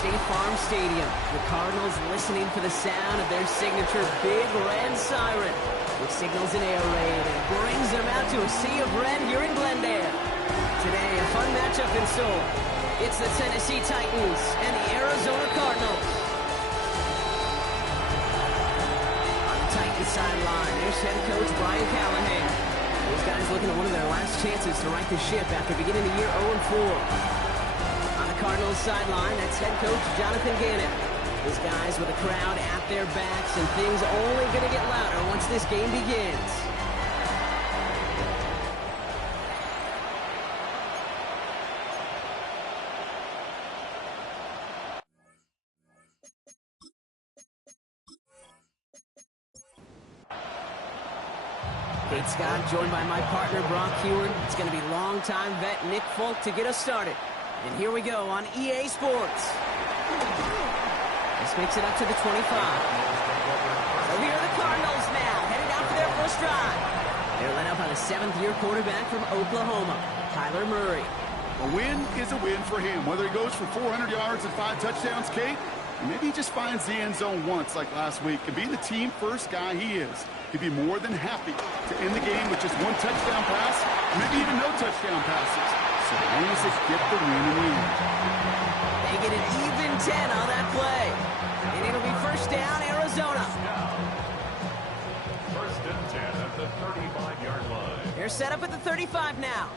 State Farm Stadium. The Cardinals listening for the sound of their signature big red siren, which signals an air raid and brings them out to a sea of red here in Glendale. Today, a fun matchup in store. It's the Tennessee Titans and the Arizona Cardinals. On the Titans sideline, there's head coach Brian Callahan. Those guys looking at one of their last chances to right the ship after beginning the year 0-4. On the Cardinals sideline, that's head coach Jonathan Gannon. Those guys with the crowd at their backs, and things only going to get louder once this game begins. Kate Scott, joined by my partner Brock Heward. It's going to be longtime vet Nick Folk to get us started. And here we go on EA Sports. This makes it up to the 25. So here are the Cardinals now, headed out for their first drive. They're led up by the seventh-year quarterback from Oklahoma, Kyler Murray. A win is a win for him. Whether he goes for 400 yards and 5 touchdowns, Kate, or maybe he just finds the end zone once like last week. And being the team-first guy he is, he'd be more than happy to end the game with just 1 touchdown pass, maybe even no touchdown passes. So long as they get the win in the end. They get an even 10 on that play. And it'll be first down, Arizona. First and 10 at the 35-yard line. They're set up at the 35 now.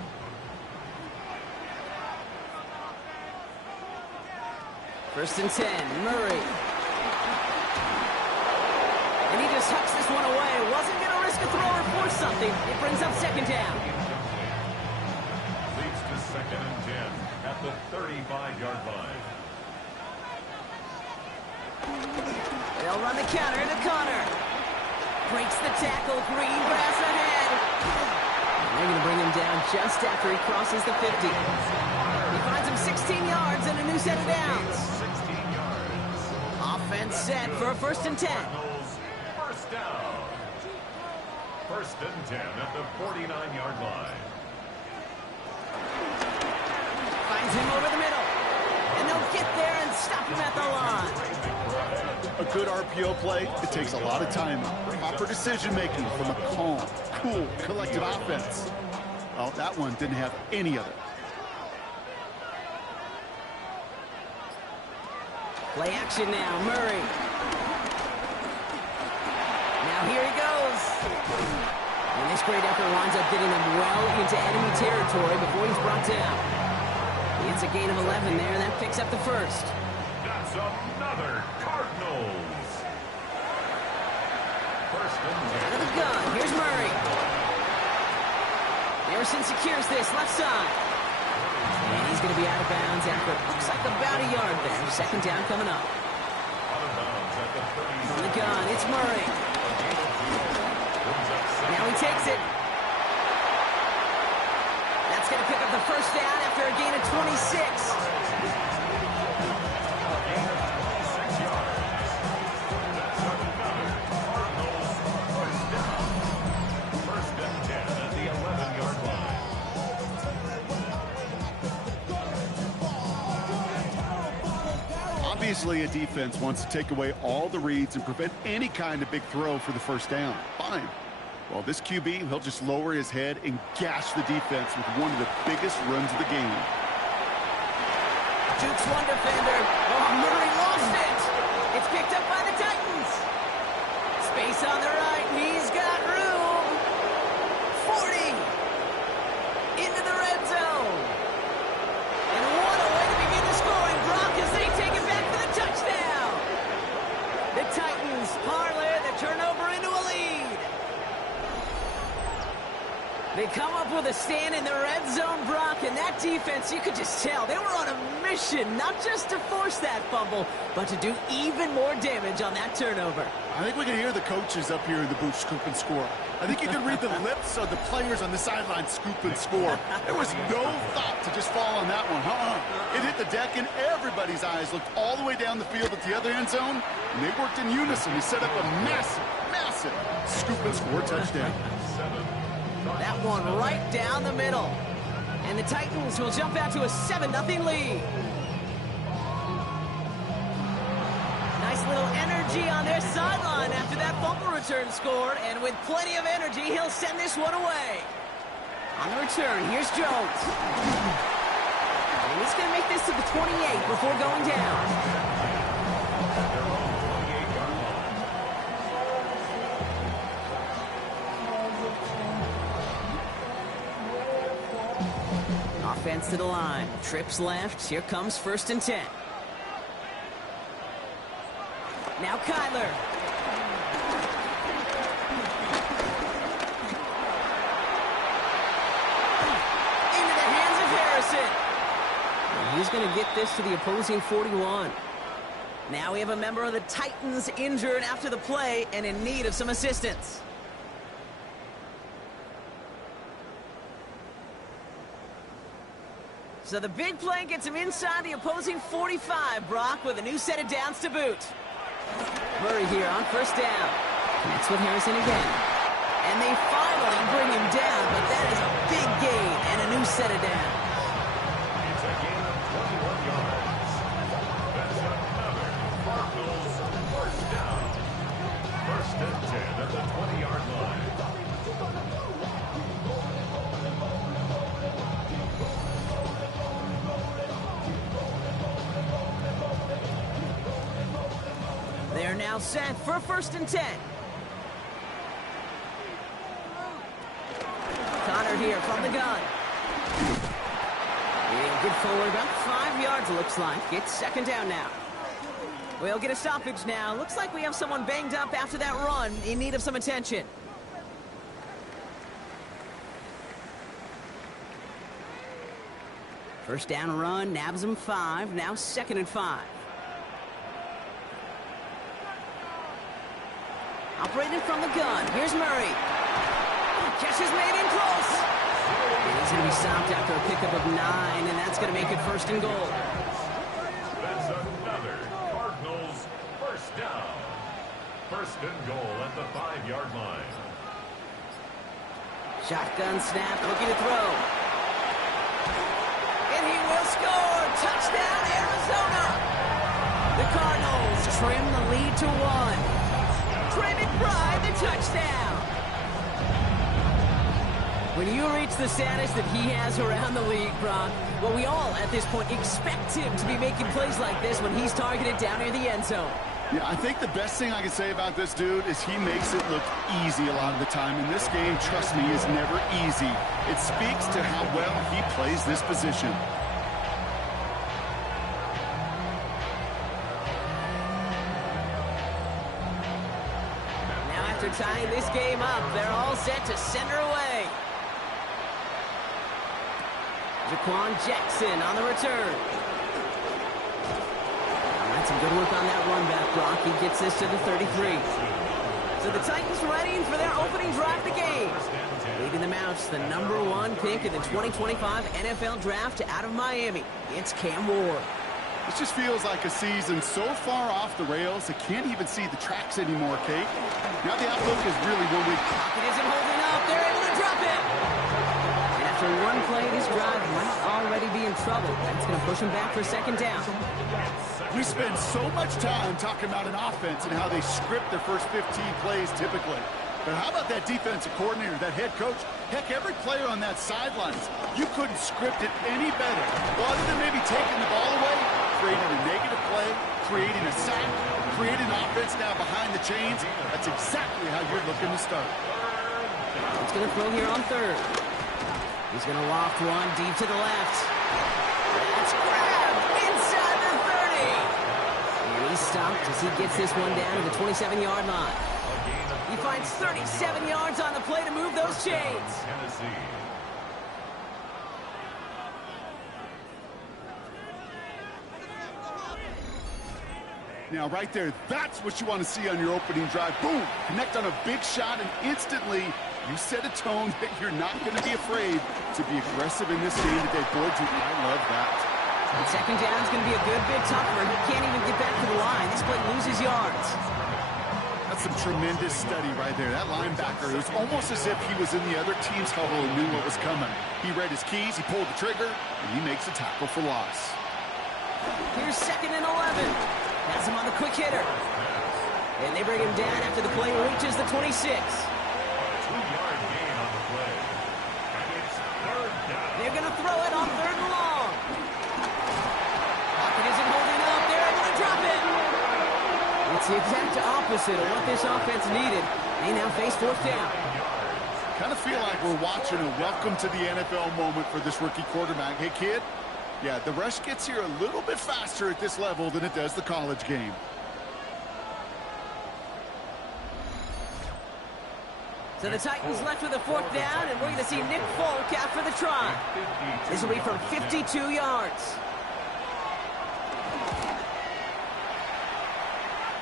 First and 10, Murray. And he just hucks this one away. Wasn't going to risk a throw or force something. It brings up second down. Leads to second and 10 at the 35-yard line. They'll run the counter into Connor. Breaks the tackle. Green grass ahead. And they're going to bring him down just after he crosses the 50. He finds him 16 yards and a new set of downs. 16 yards. Offense set for a first and 10. First down. First and 10 at the 49-yard line. Finds him over the middle. And they'll get there and stop him at the line. A good RPO play, it takes a lot of time, proper decision-making from a calm, cool, collective offense. Well, that one didn't have any of it. Play action now, Murray. Now here he goes. And this great effort winds up getting him well into enemy territory before he's brought down. He gets a gain of 11 there, and that picks up the first. That's another Cardinals. First and 10. Out of the gun, here's Murray. Harrison secures this, left side. And he's going to be out of bounds after it looks like about a yard there. Second down coming up. Out of bounds at the 30. On the gun, it's Murray. Now he takes it. That's going to pick up the first down after a gain of 26. Obviously, a defense wants to take away all the reads and prevent any kind of big throw for the first down. Fine. Well, this QB, he'll just lower his head and gash the defense with one of the biggest runs of the game. Jukes one defender. Oh, Murray lost it. It's picked up by the Titans. Space on the right. He's got room. 40. Into the red zone. And what a way to begin the scoring, Brock, as they take it back for the touchdown. The Titans parlay the turnover into a lead. They come up with a stand in the red zone, Brock, and that defense, you could just tell, they were on a mission, not just to force that fumble, but to do even more damage on that turnover. I think we can hear the coaches up here in the booth scoop and score. I think you can read the lips of the players on the sideline scoop and score. There was no thought to just fall on that one. It hit the deck, and everybody's eyes looked all the way down the field at the other end zone, and they worked in unison to set up a massive, massive scoop and score touchdown. That one right down the middle. And the Titans will jump out to a 7-0 lead. Nice little energy on their sideline after that fumble return scored, and with plenty of energy, he'll send this one away. On the return, here's Jones. And he's going to make this to the 28 before going down. Offense to the line. Trips left. Here comes 1st and 10. Now Kyler. Into the hands of Harrison. And he's going to get this to the opposing 41. Now we have a member of the Titans injured after the play and in need of some assistance. So the big play gets him inside the opposing 45, Brock, with a new set of downs to boot. Murray here on 1st down. Connects with Harrison again. And they finally bring him down, but that is a big gain and a new set of downs. It's a gain of 21 yards. That's another Cardinals 1st down. 1st and 10 at the 20-yard line. They're now set for 1st and 10. Connor here from the gun. He'll get forward about 5 yards, it looks like. It's 2nd down now. We'll get a stoppage now. Looks like we have someone banged up after that run in need of some attention. First down run, nabs him 5. Now 2nd and 5. Operated from the gun. Here's Murray. Catch is made in close. And he's going to be stopped after a pickup of 9, and that's going to make it 1st and goal. That's another Cardinals 1st down. 1st and goal at the 5-yard line. Shotgun snap, looking to throw. And he will score. Touchdown, Arizona. The Cardinals trim the lead to 1. Trey McBride, the touchdown. When you reach the status that he has around the league, Brock, well, we all at this point expect him to be making plays like this when he's targeted down near the end zone. Yeah, I think the best thing I can say about this dude is he makes it look easy a lot of the time. And this game, trust me, is never easy. It speaks to how well he plays this position. Tying this game up, they're all set to send her away. Jaquan Jackson on the return. All right, some good work on that run back, Brock. He gets this to the 33. So the Titans ready for their opening drive of the game. Leading them out, the #1 pick in the 2025 NFL Draft out of Miami. It's Cam Ward. This just feels like a season so far off the rails, they can't even see the tracks anymore, Kate. Now the outlook is really one week. Pocket isn't holding up. They're able to drop it. And after one play, this drive might already be in trouble. That's going to push him back for 2nd down. We spend so much time talking about an offense and how they script their first 15 plays typically. But how about that defensive coordinator, that head coach? Heck, every player on that sidelines, you couldn't script it any better. Well, other than maybe taking the ball away, creating a negative play, creating a sack, creating an offense now behind the chains. That's exactly how you're looking to start. He's going to throw here on 3rd. He's going to loft one deep to the left. That's grabbed inside the 30. And he's stopped as he gets this one down to the 27-yard line. He finds 37 yards on the play to move those chains. Now, right there, that's what you want to see on your opening drive. Boom! Connect on a big shot, and instantly you set a tone that you're not going to be afraid to be aggressive in this game today. Boy, do I love that. And 2nd down is going to be a good bit tougher. He can't even get back to the line. This play loses yards. That's some tremendous study right there. That linebacker, it was almost as if he was in the other team's huddle and knew what was coming. He read his keys, he pulled the trigger, and he makes a tackle for loss. Here's 2nd and 11. Has him on the quick hitter. And they bring him down after the play reaches the 26. A 2-yard gain on the play. And it's third down. They're going to throw it on 3rd and long. Pocket isn't holding up. They're able to drop it. It's the exact opposite of what this offense needed. They now face 4th down. Kind of feel like we're watching a welcome to the NFL moment for this rookie quarterback. Hey, kid, yeah, the rush gets here a little bit faster at this level than it does the college game. So the Titans left with a 4th down, and we're going to see Nick Folk out for the try. This will be from 52 yards.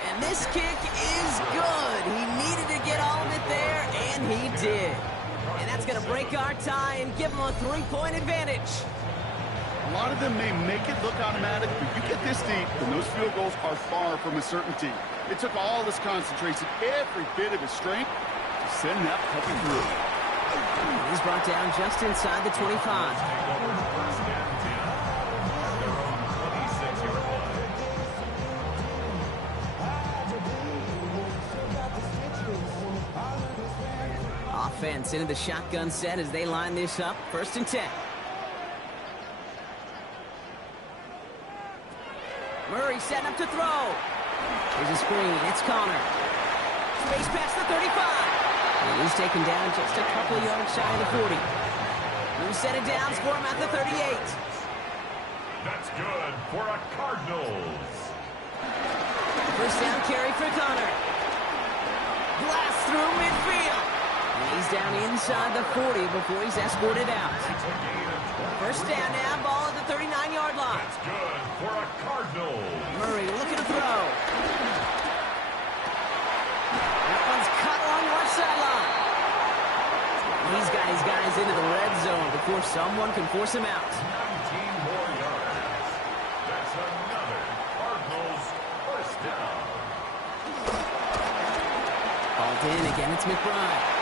And this kick is good. He needed to get all of it there, and he did. And that's going to break our tie and give him a 3-point advantage. A lot of them may make it look automatic, but you get this deep, and those field goals are far from a certainty. It took all his concentration, every bit of his strength, to send that puppy through. He's brought down just inside the 25. Offense into the shotgun set as they line this up. 1st and 10. Murray setting up to throw. Here's a screen. It's Connor. Space past the 35. And he's taken down just a couple of yards shy of the 40. Who set it down, score him at the 38. That's good for a Cardinals. 1st down carry for Connor. Blast through midfield. And he's down inside the 40 before he's escorted out. 1st down now, ball at the 39-yard line. That's good for a Cardinals. Murray looking to throw. That one's cut along the left sideline. He's got his guys into the red zone before someone can force him out. 19 more yards. That's another Cardinals 1st down. Called in again, it's McBride.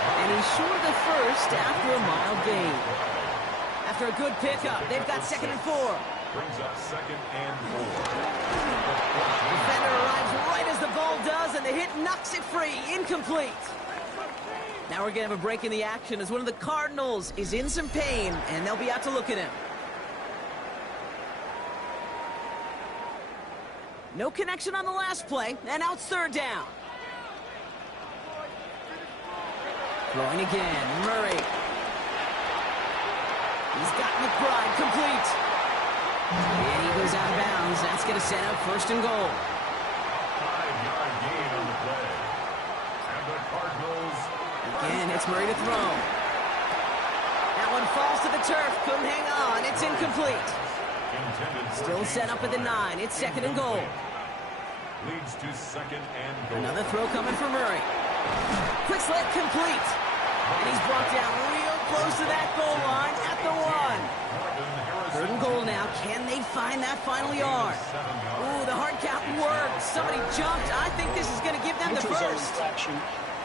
And he's short of the 1st after a mild gain. After a good pickup, they've got 2nd and 4. Brings up 2nd and 4. Defender arrives right as the ball does, and the hit knocks it free. Incomplete. Now we're going to have a break in the action as one of the Cardinals is in some pain, and they'll be out to look at him. No connection on the last play, and now it's 3rd down. Throwing again, Murray. He's got McBride complete. And he goes out of bounds. That's going to set up 1st and goal. 5-yard gain on the play. And the Cardinals. Again, it's Murray to throw. That one falls to the turf. Couldn't hang on. It's incomplete. Still set up at the 9. It's 2nd and goal. Leads to 2nd and goal. Another throw coming for Murray. Quick slant complete. And he's brought down real close to that goal line at the 1. 3rd and goal now. Can they find that final yard? Ooh, the hard count worked. Somebody jumped. I think this is going to give them the 1st.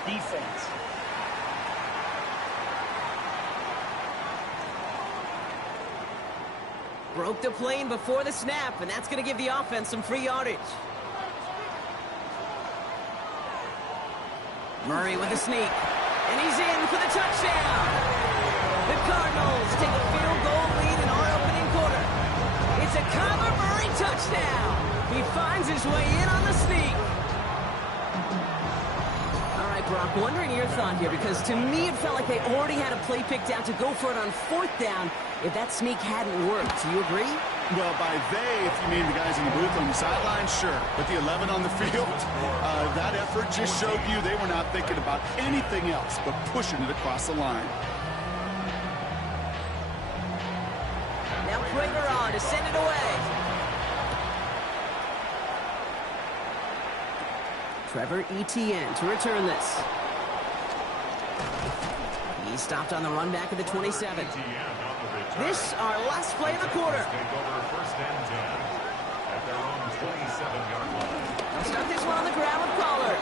Defense. Broke the plane before the snap, and that's going to give the offense some free yardage. Murray with a sneak, and he's in for the touchdown. The Cardinals take a field goal lead in our opening quarter. It's a Kyler Murray touchdown. He finds his way in on the sneak. All right, Brock, wondering your thought here, because to me it felt like they already had a play picked out to go for it on 4th down if that sneak hadn't worked. Do you agree? Well, by they, if you mean the guys in the booth on the sideline, sure. But the 11 on the field, that effort just showed you they were not thinking about anything else but pushing it across the line. Now Prager on to send it away. Trevor Etienne to return this. He stopped on the run back at the 27. This, our last play of the quarter. They'll start this one on the ground with Pollard.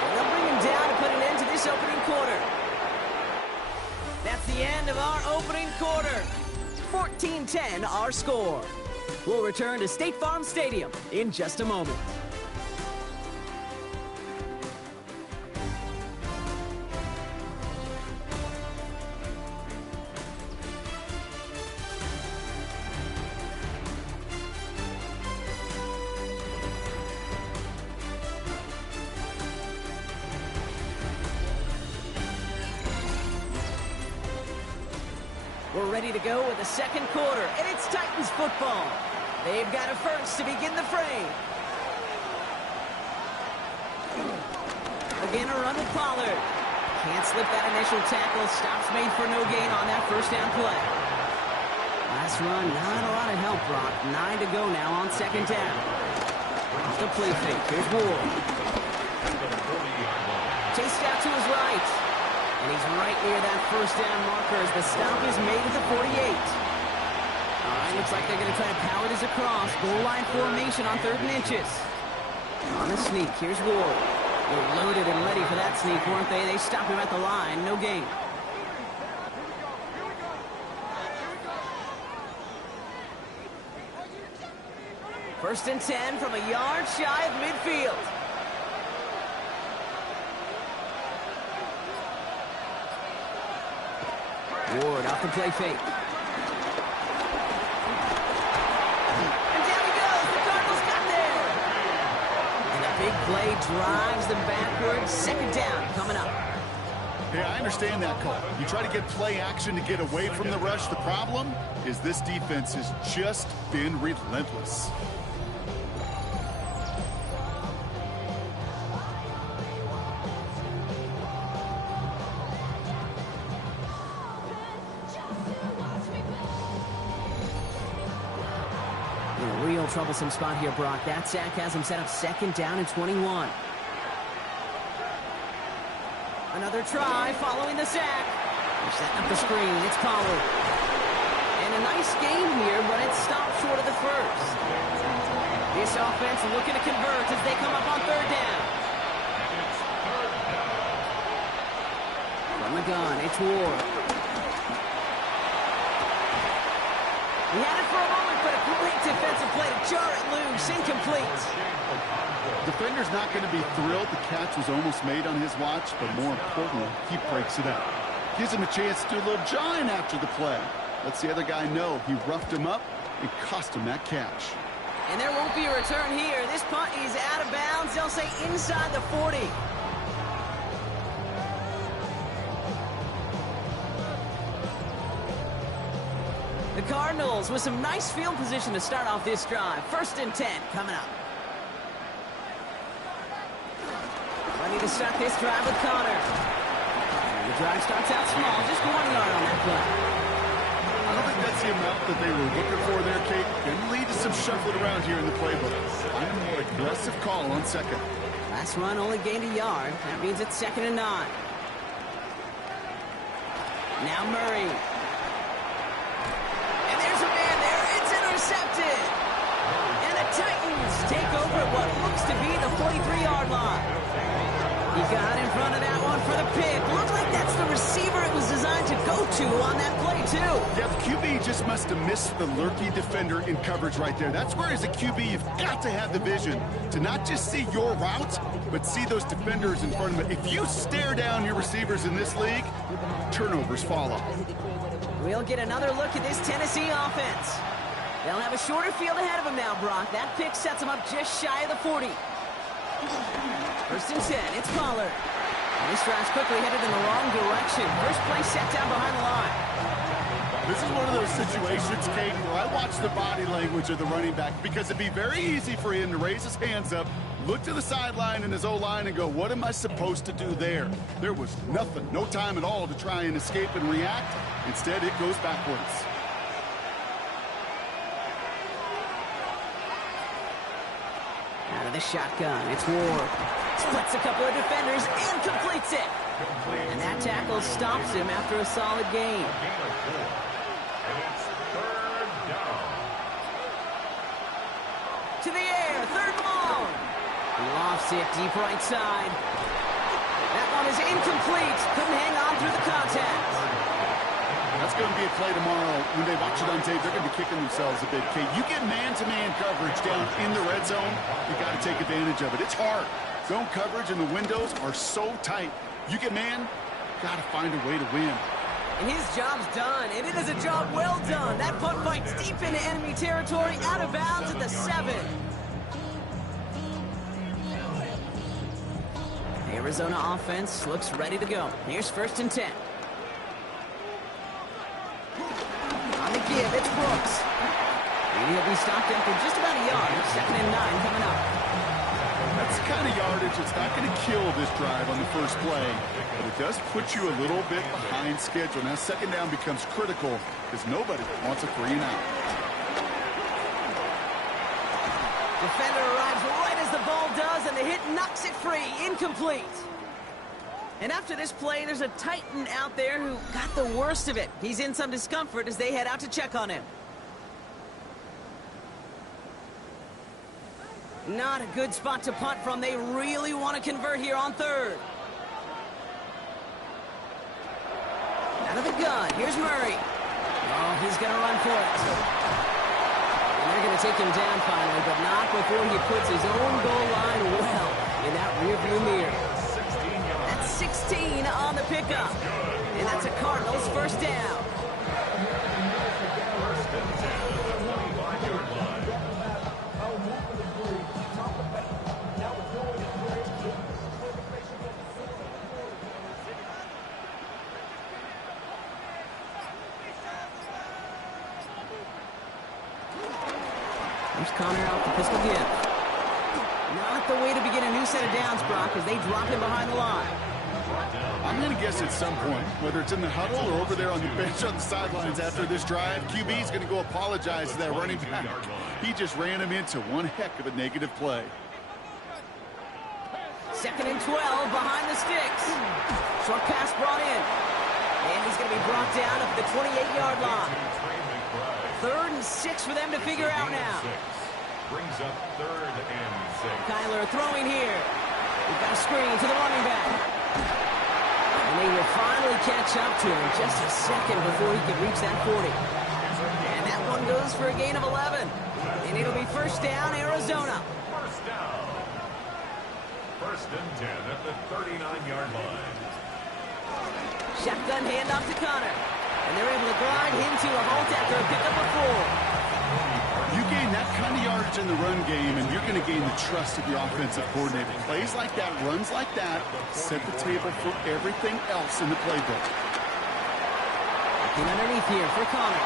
And they'll bring him down to put an end to this opening quarter. That's the end of our opening quarter. 14-10 our score. We'll return to State Farm Stadium in just a moment. We're ready to go with the second quarter, and it's Titans football. They've got a first to begin the frame. Again, a run with Pollard. Can't slip that initial tackle. Stops made for no gain on that first down play. Last run, not a lot of help, Brock. 9 to go now on second down. Off the play fake. Here's Ward. Chased out to his right. And he's right near that first down marker as the stop is made at the 48. All right, looks like they're going to try to power this across. Goal line formation on 3rd and inches. On the sneak, here's Ward. They're loaded and ready for that sneak, weren't they? They stop him at the line. No gain. First and 10 from a yard shy of midfield. Ward off the play fake. And down he goes. The Cardinals got there. And a big play drives them backwards. Second down coming up. Yeah, I understand that call. You try to get play action to get away from the rush. The problem is this defense has just been relentless. Real troublesome spot here, Brock. That sack has him set up second down and 21. Another try following the sack. They're setting up the screen. It's Pollard. And a nice game here, but it stopped short of the first. This offense looking to convert as they come up on 3rd down. From the gun, it's Ward. He had it for a moment, but a great defensive play to jar it loose. Incomplete. Defender's not going to be thrilled the catch was almost made on his watch, but more importantly, he breaks it up. Gives him a chance to do a little jawing after the play. Lets the other guy know he roughed him up and cost him that catch. And there won't be a return here. This punt is out of bounds. They'll say inside the 40. The Cardinals with some nice field position to start off this drive. 1st and 10 coming up. Ready to start this drive with Connor. The drive starts out small, just 1 yard on that play. I don't think that's the amount that they were looking for there, Kate. Can lead to some shuffling around here in the playbook. I'm a more aggressive call on second. Last run only gained a yard. That means it's 2nd and 9. Now Murray. Intercepted. And the Titans take over at what looks to be the 43-yard line. He got in front of that one for the pick. Looks like that's the receiver it was designed to go to on that play, too. Yeah, the QB just must have missed the lurky defender in coverage right there. That's where, as a QB, you've got to have the vision to not just see your routes, but see those defenders in front of it. If you stare down your receivers in this league, turnovers follow. We'll get another look at this Tennessee offense. They'll have a shorter field ahead of them now, Brock. That pick sets them up just shy of the 40. 1st and 10, it's Pollard. And this drive's quickly headed in the wrong direction. First play set down behind the line. This is one of those situations, Kate, where I watch the body language of the running back because it'd be very easy for him to raise his hands up, look to the sideline in his O-line and go, what am I supposed to do there? There was nothing, no time at all to try and escape and react. Instead, it goes backwards. Out of the shotgun, it's Ward. Splits a couple of defenders and completes it. And that tackle stops him after a solid gain. To the air, 3rd and long. He lofts it deep right side. That one is incomplete. Couldn't hang on through the contact. A it's going to be a play tomorrow. When they watch it on tape, they're going to be kicking themselves a bit, Kate. You get man-to-man coverage down in the red zone, you got to take advantage of it. It's hard. Zone coverage and the windows are so tight. You get man, got to find a way to win. And his job's done, and it is a job well done. That punt fights deep into enemy territory, out of bounds at the 7. The Arizona offense looks ready to go. Here's 1st and 10. On the give, it's Brooks. And he'll be stopped after just about a yard. 2nd and 9 coming up. That's the kind of yardage that's not going to kill this drive on the first play, but it does put you a little bit behind schedule. Now, 2nd down becomes critical because nobody wants a 3-and-out. Defender arrives right as the ball does, and the hit knocks it free. Incomplete. And after this play, there's a Titan out there who got the worst of it. He's in some discomfort as they head out to check on him. Not a good spot to punt from. They really want to convert here on 3rd. Out of the gun. Here's Murray. Oh, he's going to run for it. And they're going to take him down finally, but not before he puts his own goal line well in that rearview mirror. That's 16 on the pickup. And that's a Cardinals 1st down. Here's Connor out the pistol give. Not the way to begin a new set of downs, Brock, as they drop him behind the line. I'm going to guess at some point, whether it's in the huddle or over there on the bench on the sidelines after this drive, QB is going to go apologize to that running back. He just ran him into one heck of a negative play. 2nd and 12 behind the sticks. Short pass brought in. And he's going to be brought down at the 28-yard line. 3rd and 6 for them to figure out now. Brings up 3rd and 6. Kyler throwing here. We've got a screen to the running back. And they will finally catch up to him just a second before he could reach that 40. And that one goes for a gain of 11. And it'll be 1st down, Arizona. 1st down. 1st and 10 at the 39-yard line. Shotgun handoff to Connor. And they're able to grind him to a halt after a pickup of 4. You gain that kind of yardage in the run game, and you're going to gain the trust of your offensive coordinator. Plays like that, runs like that, set the table for everything else in the playbook. Looking underneath here for Connor.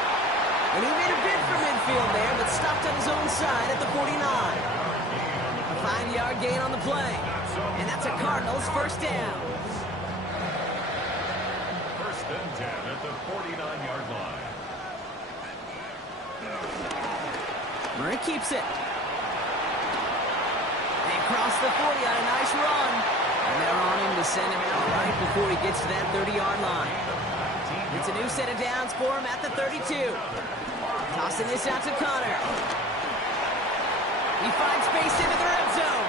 And he made a bid for midfield there, but stopped on his own side at the 49. A 5-yard gain on the play. And that's a Cardinals 1st down. 1st and 10 at the 49-yard line. Murray keeps it. They cross the 40 on a nice run. And they're on him to send him out right before he gets to that 30-yard line. It's a new set of downs for him at the 32. Tossing this out to Connor. He finds space into the red zone.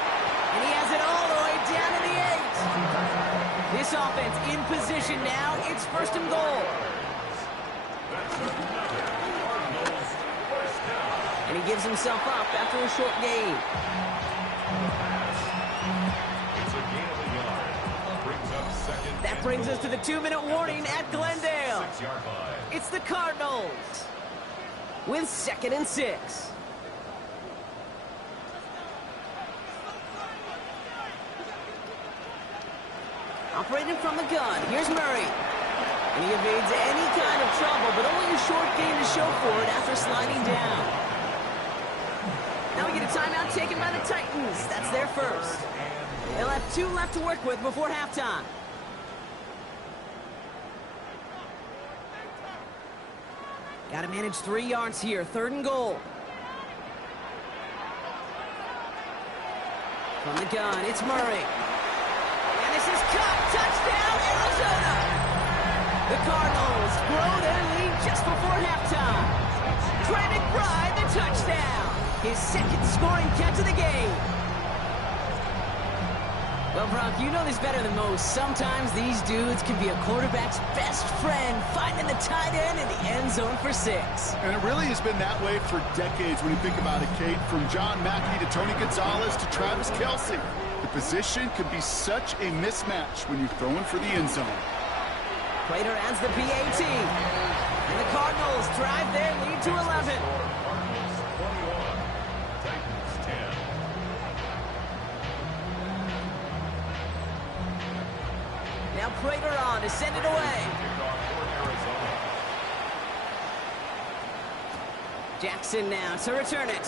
And he has it all the way down to the 8. This offense in position now. It's 1st and goal. And he gives himself up after a short gain. It's a gain of a yard. Brings up 2nd. That brings us to the 2-minute warning at Glendale. 6-yard line. It's the Cardinals with 2nd and 6. Operating from the gun, here's Murray. And he evades any kind of trouble, but only a short gain to show for it after sliding down. Now we get a timeout taken by the Titans. That's their first. They'll have 2 left to work with before halftime. Got to manage 3 yards here. 3rd and goal. From the gun, it's Murray. And this is caught. Touchdown, Arizona. The Cardinals grow their lead just before halftime. Trey McBride, the touchdown. His 2nd scoring catch of the game. Well, Brock, you know this better than most. Sometimes these dudes can be a quarterback's best friend, finding the tight end in the end zone for 6. And it really has been that way for decades when you think about it, Kate. From John Mackey to Tony Gonzalez to Travis Kelce. The position can be such a mismatch when you're throwing for the end zone. Prater adds the PAT. And the Cardinals drive their lead to 11. Cardinals 21, Titans 10. Now Prater on to send it away. Kickoff for Arizona. Jackson now to return it.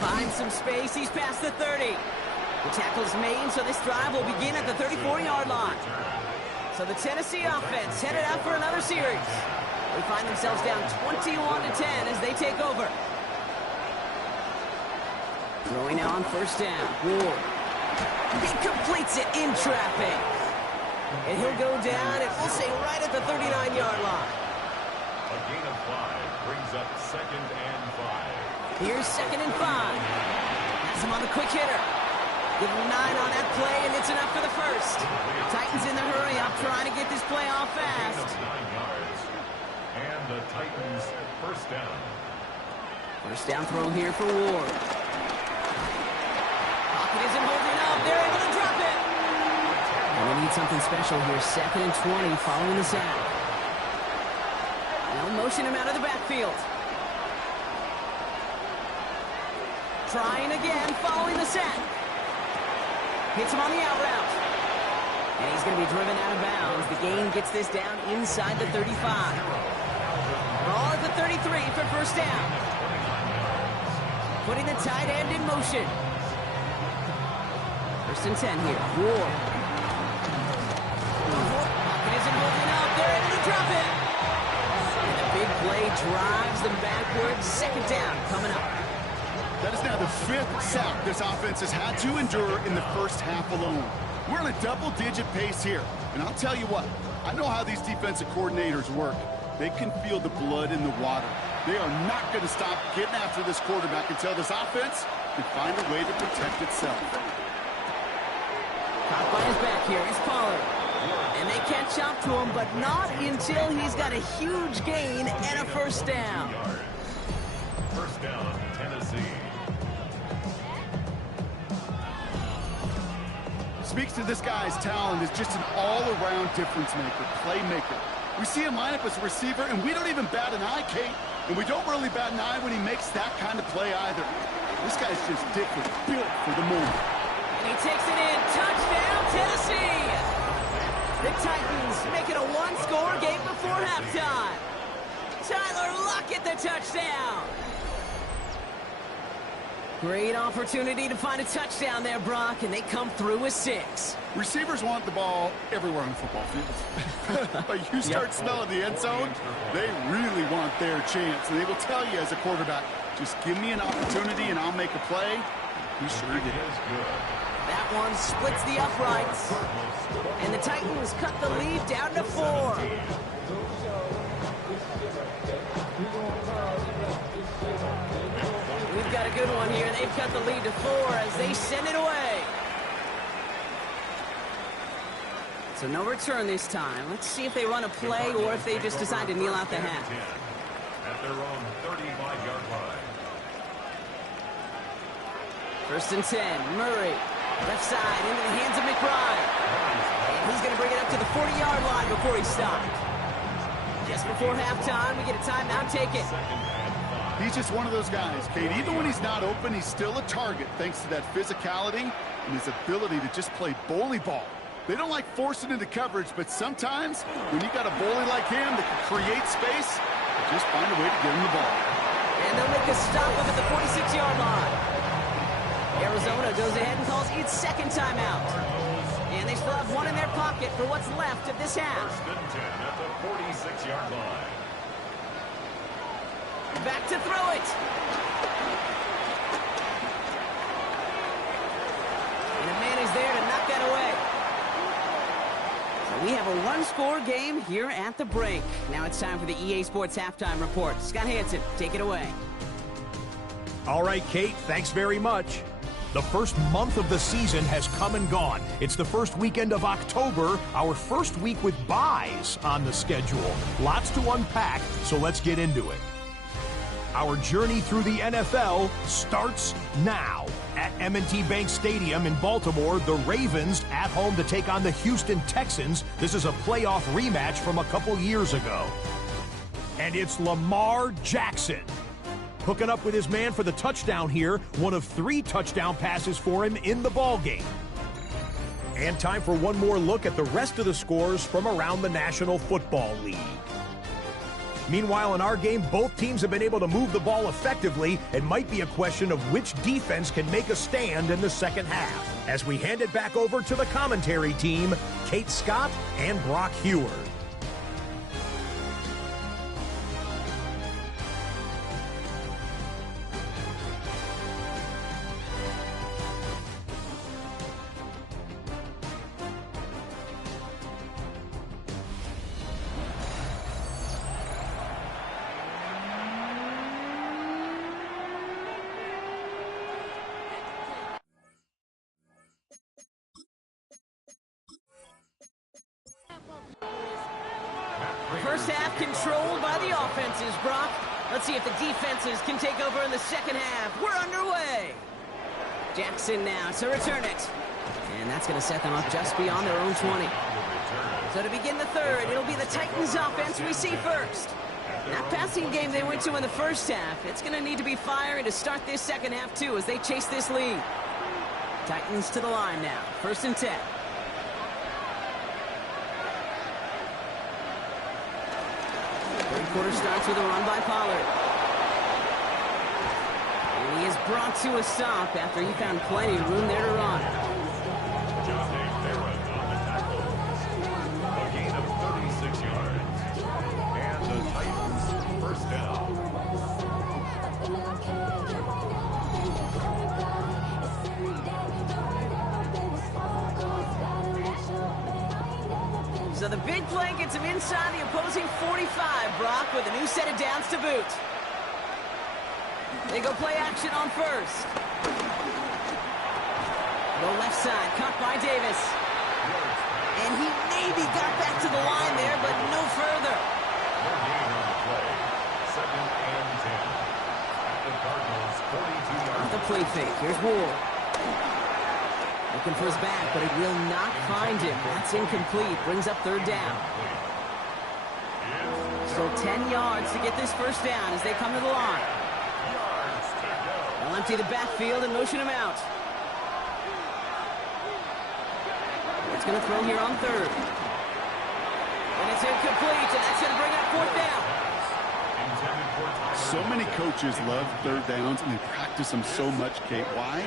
Finds some space. He's past the 30. The tackle's made, so this drive will begin at the 34-yard line. So the Tennessee offense headed out for another series. They find themselves down 21-10 as they take over. Throwing now on first down. Ward. He completes it in traffic. And he'll go down, and we'll say right at the 39-yard line. A gain of 5 brings up 2nd and 5. Here's 2nd and 5. Has him on the quick hitter. Give him 9 on that play, and it's enough for the first. Titans in the hurry up, trying to get this play off fast. 9 yards. And the Titans first down. First down throw here for Ward. Pocket isn't holding up. They're able to drop it. And they need something special here. 2nd and 20 following the sack. They'll motion him out of the backfield. Trying again following the sack. Hits him on the out route. And he's going to be driven out of bounds. The gain gets this down inside the 35. Ball at the 33 for first down. Putting the tight end in motion. 1st and 10 here. Ward. Pocket isn't holding up. They're able to drop it. And the big play drives them backwards. 2nd down coming up. That is now the 5th sack this offense has had to endure in the first half alone. We're on a double-digit pace here. And I'll tell you what, I know how these defensive coordinators work. They can feel the blood in the water. They are not going to stop getting after this quarterback until this offense can find a way to protect itself. Caught by his back here is Pollard. And they catch up to him, but not until he's got a huge gain and a first down. First down, Tennessee. Speaks to this guy's talent as just an all-around difference maker, playmaker. We see him line up as a receiver, and we don't even bat an eye, Kate. And we don't really bat an eye when he makes that kind of play either. This guy's just different, built for the moment. And he takes it in. Touchdown, Tennessee! The Titans make it a one-score game before halftime. Tyler Lockett, the touchdown. Great opportunity to find a touchdown there, Brock, and they come through with 6. Receivers want the ball everywhere on the football field. But you start smelling the end zone, they really want their chance. And they will tell you as a quarterback, just give me an opportunity and I'll make a play. He sure did. That one splits the uprights. And the Titans cut the lead down to 4. We've got a good one here. They've cut the lead to 4 as they send it away. So no return this time. Let's see if they run a play or if they just decide to kneel out the half. At their own 35-yard line. 1st and 10. Murray. Left side into the hands of McBride. And he's going to bring it up to the 40-yard line before he stopped. Just before halftime, we get a timeout. Take it. He's just one of those guys, Kate. Even when he's not open, he's still a target thanks to that physicality and his ability to just play bully ball. They don't like forcing into coverage, but sometimes when you got a bully like him that can create space, just find a way to get him the ball. And they'll make a stop up at the 46-yard line. Arizona goes ahead and calls its 2nd timeout. And they still have one in their pocket for what's left of this half. 1st and 10 at the 46-yard line. Back to throw it. And a man is there to knock that away. So we have a one-score game here at the break. Now it's time for the EA Sports Halftime Report. Scott Hansen, take it away. All right, Kate, thanks very much. The first month of the season has come and gone. It's the first weekend of October, our first week with byes on the schedule. Lots to unpack, so let's get into it. Our journey through the NFL starts now. At M&T Bank Stadium in Baltimore, the Ravens at home to take on the Houston Texans. This is a playoff rematch from a couple years ago. And it's Lamar Jackson hooking up with his man for the touchdown here, one of 3 touchdown passes for him in the ballgame. And time for one more look at the rest of the scores from around the National Football League. Meanwhile, in our game, both teams have been able to move the ball effectively. It might be a question of which defense can make a stand in the second half. As we hand it back over to the commentary team, Kate Scott and Brock Heward. First half controlled by the offenses, Brock. Let's see if the defenses can take over in the second half. We're underway. Jackson now to return it. And that's going to set them up just beyond their own 20. So to begin the third, it'll be the Titans offense we see first. That passing game they went to in the first half, it's going to need to be firing to start this second half too as they chase this lead. Titans to the line now. 1st and 10. Third quarter starts with a run by Pollard. And he is brought to a stop after he found plenty of room there to run. On the tackles. A gain of 36 yards. And the Titans first down. So the big play gets him inside the opposing 45, Brock, with a new set of downs to boot. They go play action on first. Go left side, caught by Davis. And he maybe got back to the line there, but no further. No gain on the play. 2nd and 10. At the Cardinals' 42-yard line. The play fake. Here's Ward. Looking for his back, but it will not find him. That's incomplete. Brings up 3rd down. Still 10 yards to get this first down as they come to the line. They'll empty the backfield and motion him out. It's going to throw here on 3rd. And it's incomplete, and that's going to bring up 4th down. So many coaches love 3rd downs, and they practice them so much, Kate. Why?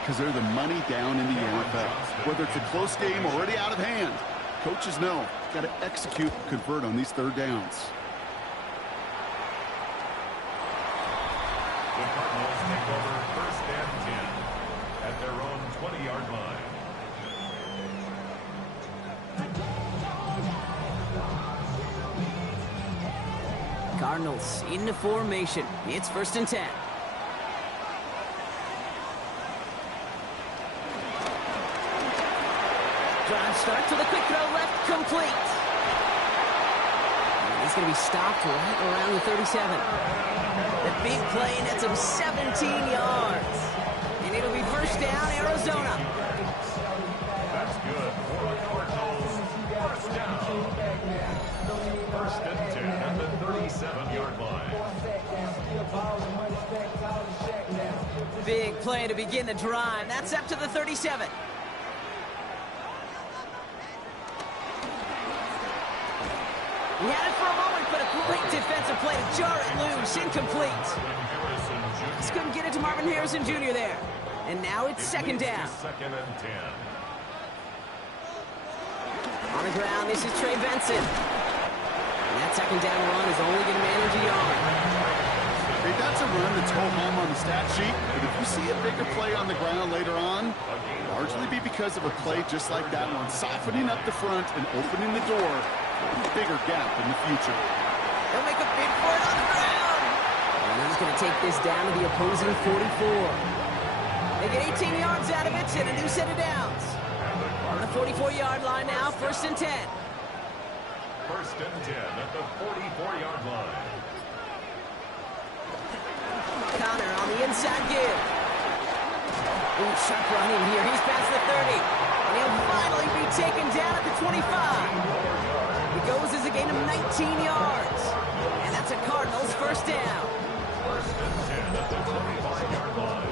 Because they're the money down in the NFL. Whether it's a close game already out of hand, coaches know got to execute and convert on these 3rd downs. The Cardinals take over 1st and 10 at their own 20-yard line. Cardinals into formation. It's 1st and 10. Drive start to the quick throw left, complete. And he's going to be stopped right around the 37. The big play nets him 17 yards. And it'll be 1st down, Arizona. That's good for the Cardinals. 1st down. 1st and 10 at the 37-yard line. Big play to begin the drive. That's up to the 37. He had it for a moment, but a great defensive play to jar it loose. Incomplete. Just couldn't get it to Marvin Harrison Jr. there. And now it's 2nd down. 2nd and 10. On the ground, this is Trey Benson. And that 2nd down run is only going to manage a yard. Hey, that's a run that's home on the stat sheet. But if you see a bigger play on the ground later on, largely be because of a play just like that one, softening up the front and opening the door. Bigger gap in the future. They'll make a big play on the ground. And he's going to take this down to the opposing 44. They They get 18 yards out of it and a new set of downs. On the 44-yard line now, 1st and 10. 1st and 10 at the 44-yard line. Connor on the inside give. Ooh, sharp running here. He's past the 30. And he'll finally be taken down at the 25. He goes as a gain of 19 yards. And that's a Cardinals 1st down. 1st and 10 at the 25-yard line.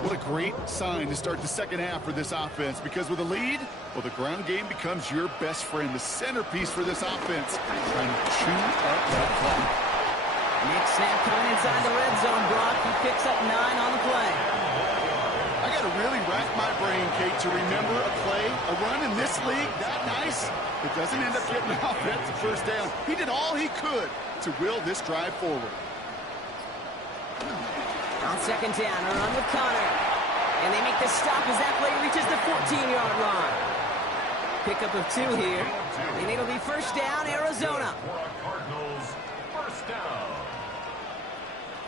What a great sign to start the second half for this offense, because with a lead, well, the ground game becomes your best friend, the centerpiece for this offense. Trying to chew up that clock. Nick snap coming inside the red zone. Brock, he picks up 9 on the play. I got to really rack my brain, Kate, to remember a play, a run in this league that nice. It doesn't end up getting an offensive 1st down. He did all he could to will this drive forward. On 2nd down, a run with Connor. And they make the stop as that play reaches the 14-yard line. Pickup of 2 here. And it'll be 1st down, Arizona. Cardinals 1st down.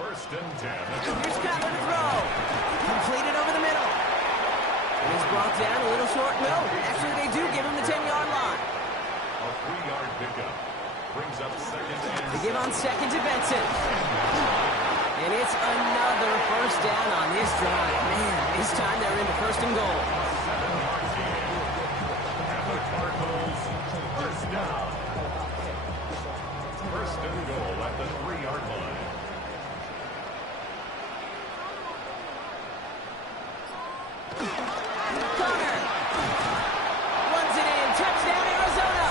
1st and 10. Here's Connor to throw. Completed over the middle. He's brought down a little short. No, actually they do give him the 10-yard line. A 3-yard pickup. Brings up 2nd and They give on 2nd to Benson. And it's another 1st down on this drive. Man, this time they're into 1st and goal. 7-yard gain. And the Cardinals 1st down. 1st and goal at the 3-yard line. Connor runs it in. Touchdown, Arizona.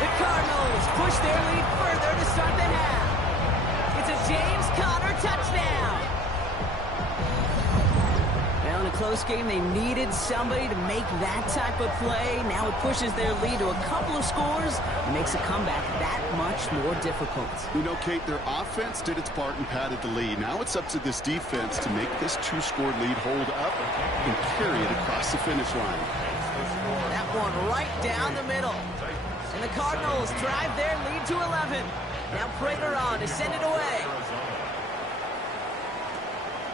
The Cardinals push their lead further to start the half. It's a James Conner touchdown. Well, in a close game, they needed somebody to make that type of play. Now it pushes their lead to a couple of scores and makes a comeback that much more difficult. You know, Kate, their offense did its part and padded the lead. Now it's up to this defense to make this 2-score lead hold up and carry it across the finish line. That one right down the middle. And the Cardinals drive their lead to 11. Now Prater on to send it away.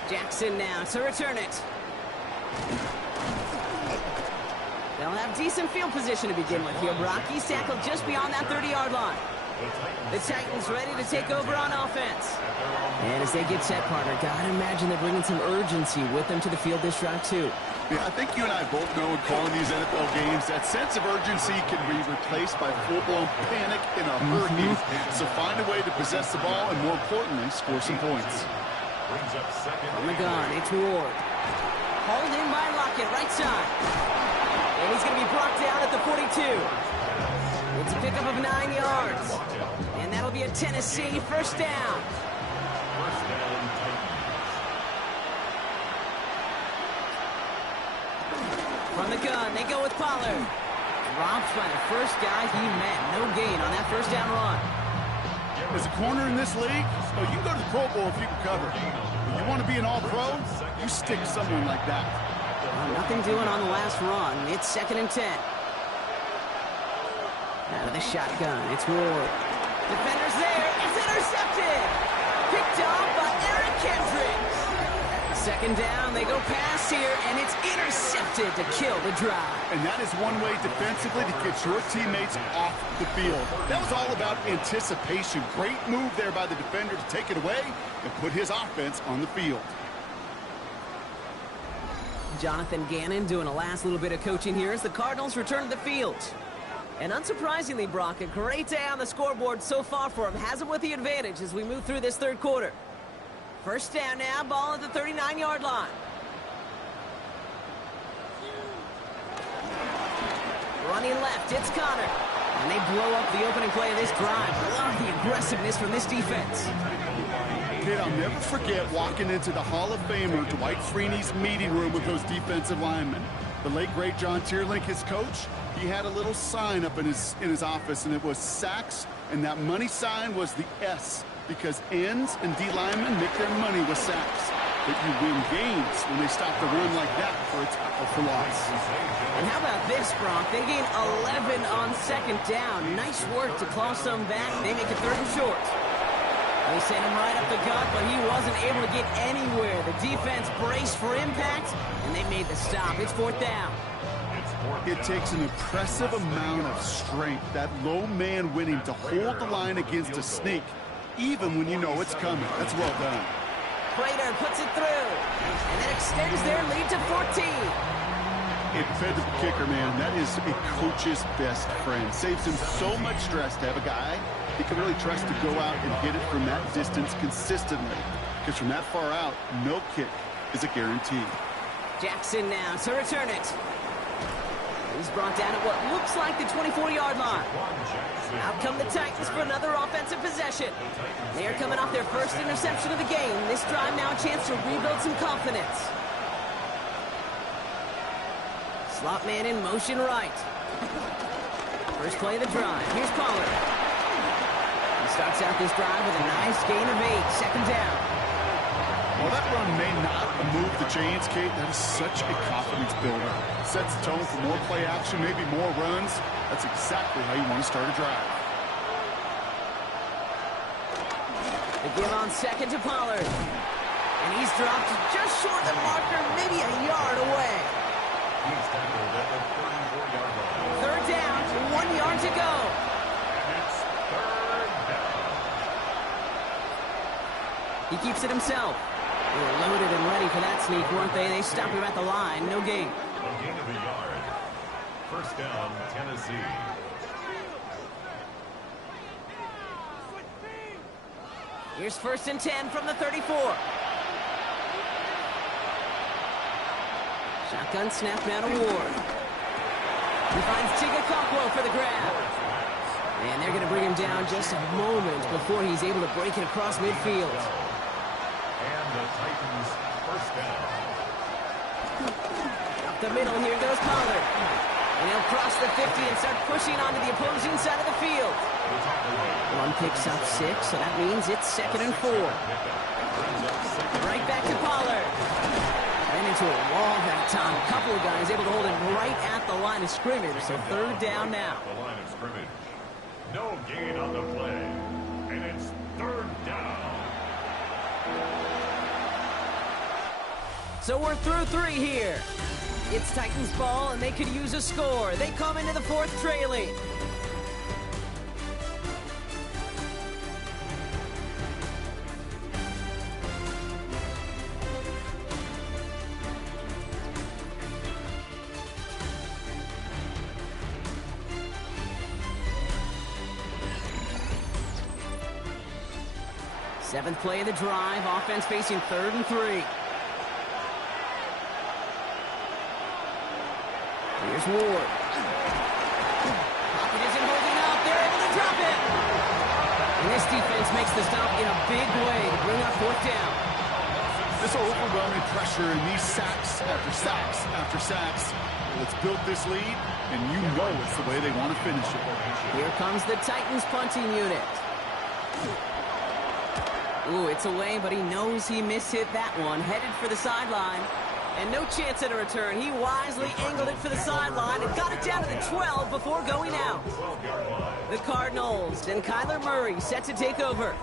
Jackson now to return it. They'll have decent field position to begin with here. Brock, he's tackled just beyond that 30-yard line. The Titans ready to take over on offense. And as they get set, partner, gotta imagine they're bringing some urgency with them to the field this drive, too. Yeah, I think you and I both know in calling these NFL games, that sense of urgency can be replaced by full-blown panic in a hurry. So find a way to possess the ball and, more importantly, score some points. Brings up 2nd. On the gun, it's Ward. Hauled in by Lockett, right side. And he's going to be brought down at the 42. It's a pickup of 9 yards. And that'll be a Tennessee 1st down. 1st down. From the gun, they go with Pollard. Drops by the first guy he met. No gain on that 1st down run. As a corner in this league, oh, you can go to the Pro Bowl if you can cover. If you want to be an all-pro, you stick someone like that. Well, nothing doing on the last run. It's 2nd and 10. Out of the shotgun, it's Ward. Defender's there. It's intercepted. Picked off by Eric Kendricks. 2nd down, they go pass here, and it's intercepted to kill the drive. And that is one way defensively to get your teammates off the field. That was all about anticipation. Great move there by the defender to take it away and put his offense on the field. Jonathan Gannon doing a last little bit of coaching here as the Cardinals return to the field. And unsurprisingly, Brock, a great day on the scoreboard so far for him. Has him with the advantage as we move through this 3rd quarter. 1st down now, ball at the 39-yard line. Running left, it's Connor. And they blow up the opening play of this drive. I love the aggressiveness from this defense. Kid, I'll never forget walking into the Hall of Famer Dwight Freeney's meeting room with those defensive linemen. The late, great John Tierlink, his coach, he had a little sign up in his office, and it was sacks, and that money sign was the S, because ends and D linemen make their money with sacks. but you win games when they stop the run like that for a tackle for loss. And how about this, Bronk? They gain 11 on second down. Nice work to claw some back. They make it 3rd and short. They sent him right up the gut, but he wasn't able to get anywhere. The defense braced for impact, and they made the stop. It's 4th down. It takes an impressive amount of strength, that low man winning, to hold the line against a sneak, even when you know it's coming. That's well done. Prater puts it through, and that extends their lead to 14. It fed to the kicker, man. That is a coach's best friend. Saves him so much stress to have a guy he can really trust to go out and hit it from that distance consistently. Because from that far out, no kick is a guarantee. Jackson now to return it. He's brought down at what looks like the 24-yard line. Out come the Titans for another offensive possession. They are coming off their first interception of the game. This drive now a chance to rebuild some confidence. Slot man in motion right. First play of the drive. Here's Pollard. He starts out this drive with a nice gain of 8. Second down. While that run may not move the chains, Kate, that is such a confidence builder. Sets the tone for more play action, maybe more runs. That's exactly how you want to start a drive. The give on second to Pollard. And he's dropped just short of the marker, maybe a yard away. He's tackled at the 34-yard line. 3rd down, 1 yard to go. And it's 3rd down. He keeps it himself. They were loaded and ready for that sneak, weren't they? They stopped him at the line. No gain. A gain of a yard. 1st down, Tennessee. Here's 1st and 10 from the 34. Shotgun snap now to Ward. He finds Tigga Cockwell for the grab. And they're going to bring him down just a moment before he's able to break it across midfield. And the Titans 1st down. Up the middle, here goes Pollard. And he'll cross the 50 and start pushing onto the opposing side of the field. One picks up 6, so that means it's 2nd and 4. Right back to Pollard. Ran into a wall that time. A couple of guys able to hold him right at the line of scrimmage, so 3rd down now. The line of scrimmage. No gain on the play. And it's 3rd down. So we're through 3 here. It's Titans ball, and they could use a score. They come into the 4th trailing. Seventh play of the drive. Offense facing 3rd and 3. Here's Ward. Pocket isn't holding up. They're able to drop it. And this defense makes the stop in a big way to bring up 4th down. This overwhelming pressure and these sacks after sacks after sacks. Well, it's built this lead, and you know it's the way they want to finish it. Here comes the Titans punting unit. Ooh, it's away, but he knows he mishit that one. Headed for the sideline. And no chance at a return. He wisely angled it for the sideline and got it down to the 12 before going out. The Cardinals and Kyler Murray set to take over.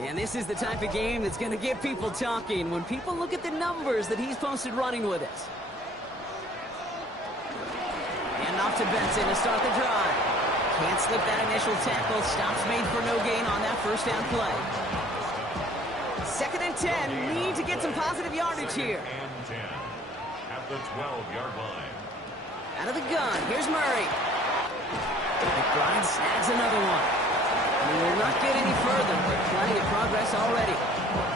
And this is the type of game that's going to get people talking when people look at the numbers that he's posted running with it. And off to Benson to start the drive. Can't slip that initial tackle. Stops made for no gain on that 1st down play. 2nd and 10. Need to get some positive yardage here. And 10 at the 12-yard line. Out of the gun. Here's Murray. McBride snags another one. And he will not get any further, but plenty of progress already.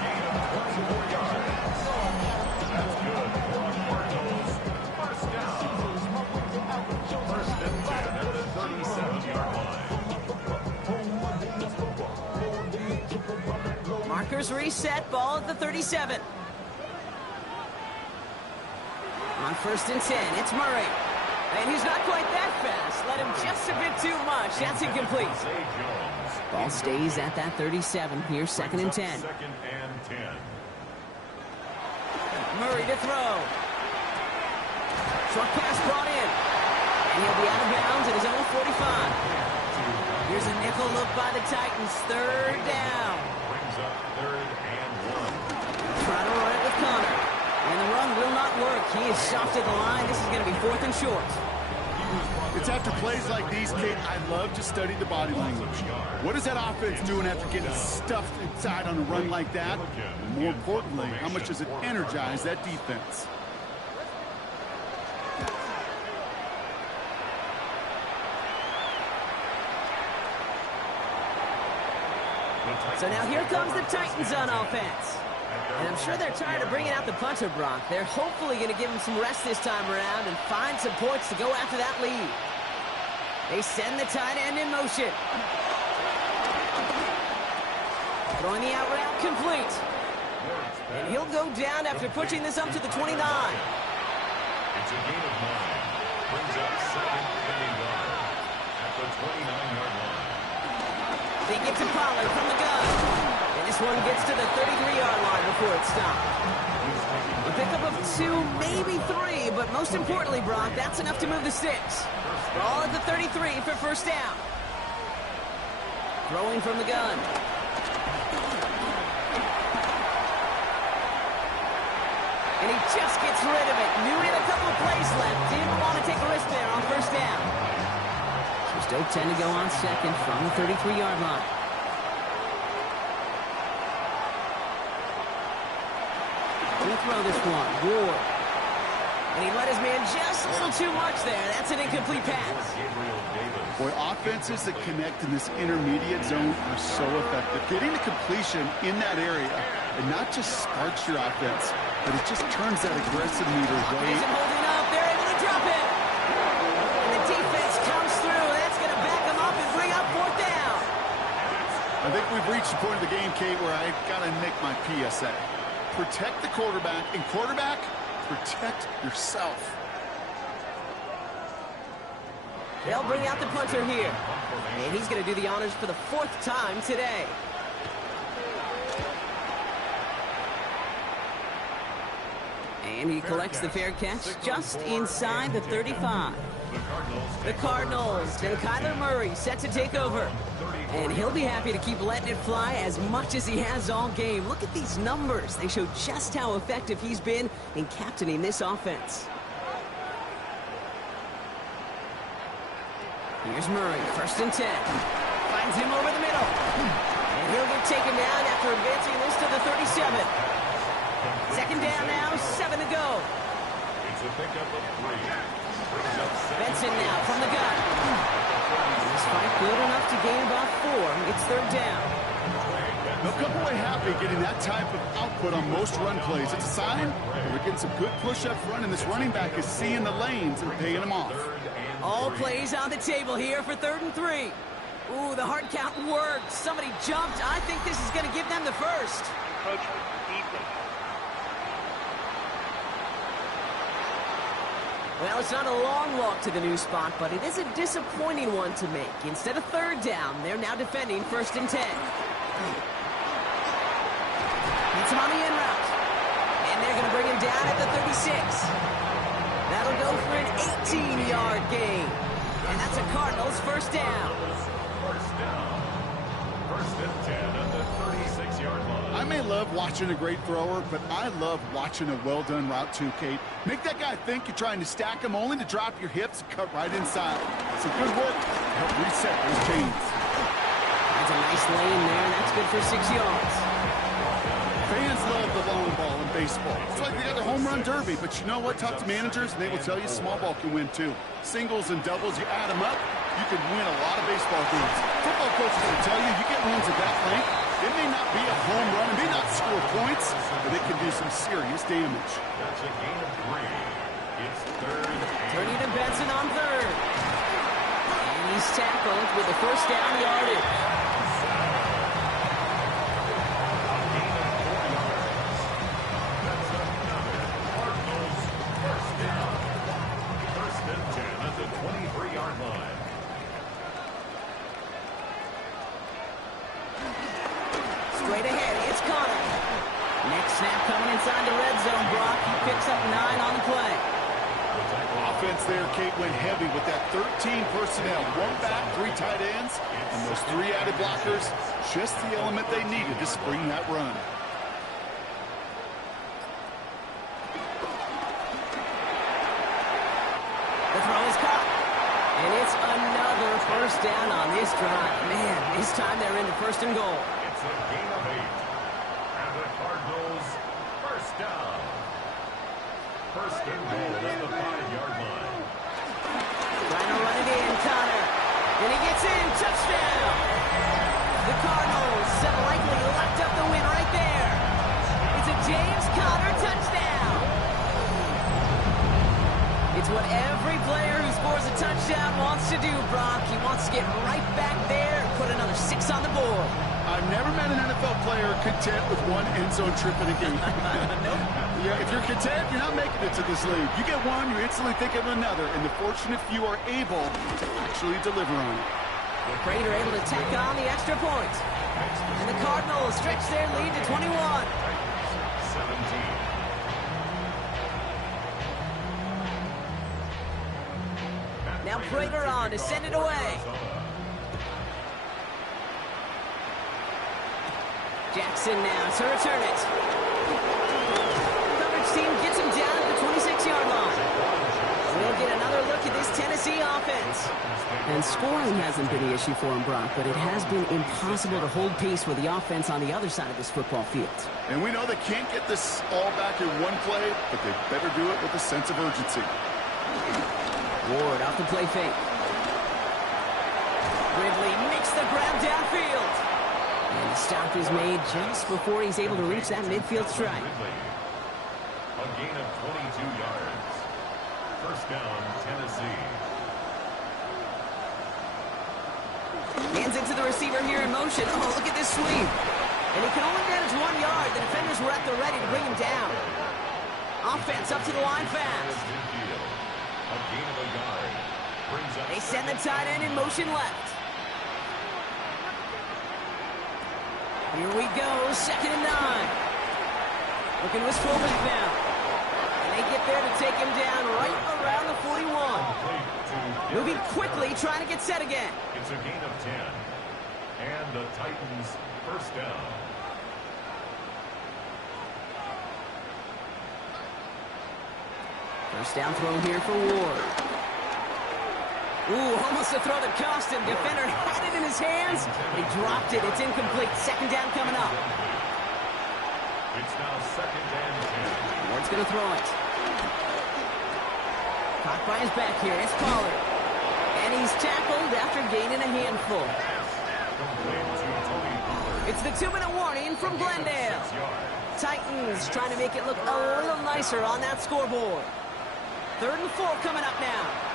Gain of 24 yards. That's good for the Cardinals. 1st down. 1st and 10 at the 37-yard line. Markers reset. Ball at the 37. On 1st and 10, it's Murray. And he's not quite that fast. Let him just a bit too much. That's incomplete. Ball stays at that 37. Here's 2nd and 10. 2nd and 10. Murray to throw. Short pass brought in. And he'll be out of bounds at his own 45. Here's a nickel look by the Titans. Third down. Brings up 3rd and 1. Try to run it with Connor. And the run will not work. He is soft at the line. This is going to be 4th and short. It's after plays like these, Kate, I love to study the body language. What is that offense doing after getting stuffed inside on a run like that? And more importantly, how much does it energize that defense? So now here comes the Titans on offense. And I'm sure they're tired of bringing out the punter, Brock. They're hopefully going to give him some rest this time around and find some points to go after that lead. They send the tight end in motion. Throwing the out route complete. And he'll go down after pushing this up to the 29. It's a gain of 9. Brings up 2nd and 1 at the 29-yard line. They get to Pollard from the gun. And this one gets to the 33-yard line before it's stopped. A pickup of 2, maybe 3, but most importantly, Brock, that's enough to move the sticks. Ball at the 33 for first down. Throwing from the gun. And he just gets rid of it. Knew he had a couple of plays left. Didn't want to take a risk there on first down. So still 10 to go on second from the 33-yard line. He'll throw this one. Ward. And he let his man just a little too much there. That's an incomplete pass. Boy, offenses that connect in this intermediate zone are so effective. Getting the completion in that area, and not just sparks your offense, but it just turns that aggressive meter way. Isn't holding up. They're able to drop it. And the defense comes through. That's going to back them up and bring up 4th down. I think we've reached the point of the game, Kate, where I've got to make my PSA. Protect the quarterback, and quarterback, protect yourself. They'll bring out the punter here. And he's going to do the honors for the 4th time today. And he collects the fair catch just inside the 35. The Cardinals and Kyler Murray set to take over. And he'll be happy to keep letting it fly as much as he has all game. Look at these numbers. They show just how effective he's been in captaining this offense. Here's Murray, 1st and 10. Finds him over the middle. And he'll get taken down after advancing this to the 37. 2nd down now, 7 to go. It's a pickup of 3. Benson now from the gun. This fight good enough to gain about 4. It's 3rd down. They'll come away happy getting that type of output on most run plays. It's a sign that we're getting some good push up front, and this running back is seeing the lanes and paying them off. All plays on the table here for 3rd and 3. Ooh, the hard count worked. Somebody jumped. I think this is going to give them the first. Coach, defense. Well, it's not a long walk to the new spot, but it is a disappointing one to make. Instead of 3rd down, they're now defending 1st and 10. Needs him on the in route. And they're going to bring him down at the 36. That'll go for an 18-yard gain. And that's a Cardinals 1st down. 1st and 10 at the 36-yard line. I may love watching a great thrower, but I love watching a well-done route too, Kate. Make that guy think you're trying to stack him only to drop your hips and cut right inside. Some good work to help reset those chains. That's a nice lane there, and that's good for 6 yards. Fans love the long ball in baseball. It's like they got the home run derby, but you know what? Talk to managers, and they will tell you small ball can win too. Singles and doubles, you add them up, you can win a lot of baseball games. Football coaches will tell you, you get runs at that length, it may not be a home run, it may not score points, but it can do some serious damage. That's a gain of 3. It's 3rd and Turning to Benson on 3rd. And he's tackled with a 1st down yardage. Next snap coming inside the red zone, Brock. He picks up 9 on the play. Offense there, Kate, went heavy with that 13 personnel. 1 back, 3 tight ends, and those 3 added blockers. Just the element they needed to spring that run. The throw is caught. And it's another first down on this drive. Man, this time they're into first and goal. It's a gain of 8. And the Cardinals first down. First and goal at the 5-yard line. Trying to run it in, Connor. And he gets in, touchdown. The Cardinals have likely locked up the win right there. It's a James Conner touchdown. It's what every player who scores a touchdown wants to do, Brock. He wants to get right back there and put another 6 on the board. I've never met an NFL player content with 1 end zone trip in a game. Nope. Yeah, if you're content, you're not making it to this league. You get one, you instantly think of another, and the fortunate few are able to actually deliver on it. Prater able to tack on the extra point. And the Cardinals stretch their lead to 21. 17. Now Prater on to send it away. Jackson now to return it. Coverage team gets him down at the 26-yard line. We'll get another look at this Tennessee offense. And scoring hasn't been the issue for him, Brock, but it has been impossible to hold pace with the offense on the other side of this football field. And we know they can't get this all back in one play, but they better do it with a sense of urgency. Ward off the play fake. Ridley makes the grab downfield. And the stop is made just before he's able to reach that midfield strike. A gain of 22 yards. First down, Tennessee. Hands it to the receiver here in motion. Oh, look at this sweep. And he can only manage 1 yard. The defenders were at the ready to bring him down. Offense up to the line fast. A gain of a yard. Brings up They send the tight end in motion left. Here we go, 2nd and 9. Looking wistful back now. And they get there to take him down right around the 41. Moving quickly, trying to get set again. It's a gain of 10. And the Titans first down. First down throw here for Ward. Ooh, almost a throw that cost him. Defender had it in his hands. He dropped it. It's incomplete. 2nd down coming up. It's now 2nd and 10. Ward's going to throw it. Caught by his back here. It's Pollard. And he's tackled after gaining a handful. It's the 2-minute warning from Glendale. Titans trying to make it look a little nicer on that scoreboard. 3rd and 4 coming up now.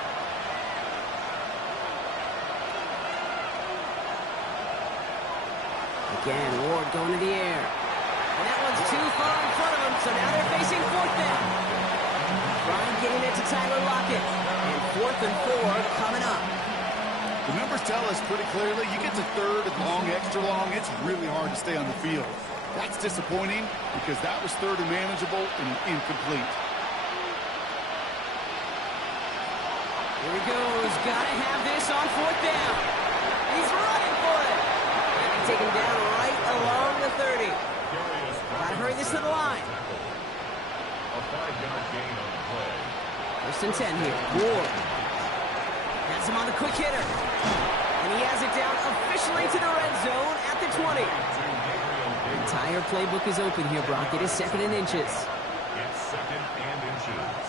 Again, Ward going to the air. And that one's too far in front of him, so now they're facing 4th down. Ryan getting it to Tyler Lockett. And 4th and 4 coming up. The numbers tell us pretty clearly, you get to 3rd and long, extra long, it's really hard to stay on the field. That's disappointing because that was 3rd and manageable and incomplete. Here he goes. Gotta have this on 4th down. He's running for it. And they take him down right along the 30. Gotta hurry this to the line. A 5-yard gain on the play. 1st and 10 here. Ward has him on the quick hitter. And he has it down officially to the red zone at the 20. The entire playbook is open here, Brock. It is 2nd and inches. It's 2nd and inches.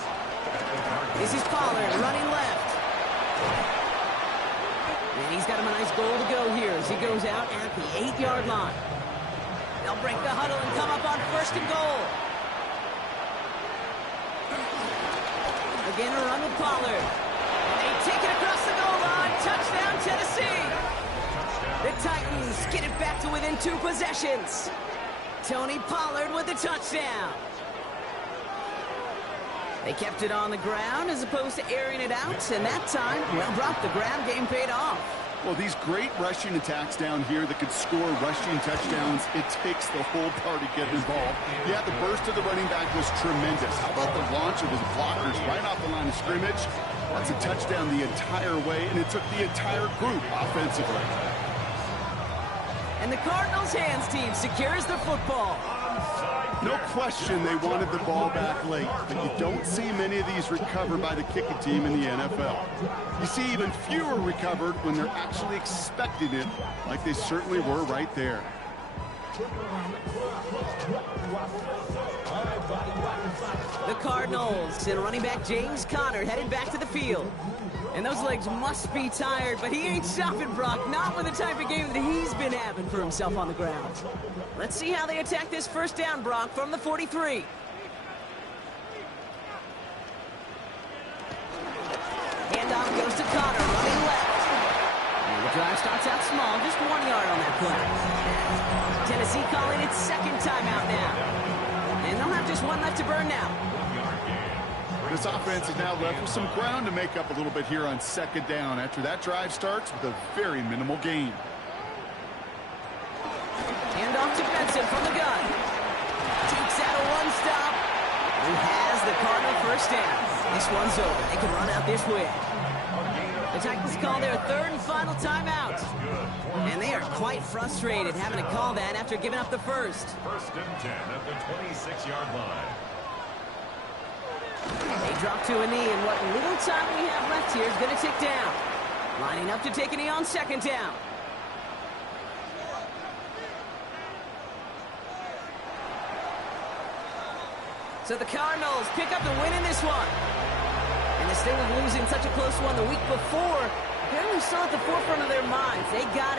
This is Pollard running left. And he's got him a nice goal to go here as he goes out at the 8-yard line. They'll break the huddle and come up on 1st and goal. Again, a run with Pollard. And they take it across the goal line. Touchdown, Tennessee. The Titans get it back to within 2 possessions. Tony Pollard with the touchdown. They kept it on the ground as opposed to airing it out, and that time, well, Brock, the ground game paid off. Well, these great rushing attacks down here that could score rushing touchdowns, it takes the whole party getting involved. Yeah, the burst of the running back was tremendous. How about the launch of his blockers right off the line of scrimmage? That's a touchdown the entire way, and it took the entire group offensively. And the Cardinals' hands team secures the football. No question they wanted the ball back late, but you don't see many of these recovered by the kicking team in the NFL. You see even fewer recovered when they're actually expecting it, like they certainly were right there. The Cardinals and running back James Conner headed back to the field. And those legs must be tired, but he ain't stopping, Brock. Not with the type of game that he's been having for himself on the ground. Let's see how they attack this first down, Brock, from the 43. Handoff goes to Conner, running left. And the drive starts out small, just 1 yard on that play. Tennessee calling its second timeout now. And they'll have just one left to burn now. This offense is now left with some ground to make up a little bit here on second down after that drive starts with a very minimal gain. Handoff to Benson from the gun. Takes out a one-stop. He has the Cardinal first down. This one's over. They can run out this way. The Titans call their third and final timeout. And they are quite frustrated having to call that after giving up the first. First and 10 at the 26-yard line. They drop to a knee, and what little time we have left here is going to tick down. Lining up to take a knee on second down. So the Cardinals pick up the win in this one. And this thing of losing such a close one the week before, apparently still at the forefront of their minds. They got out.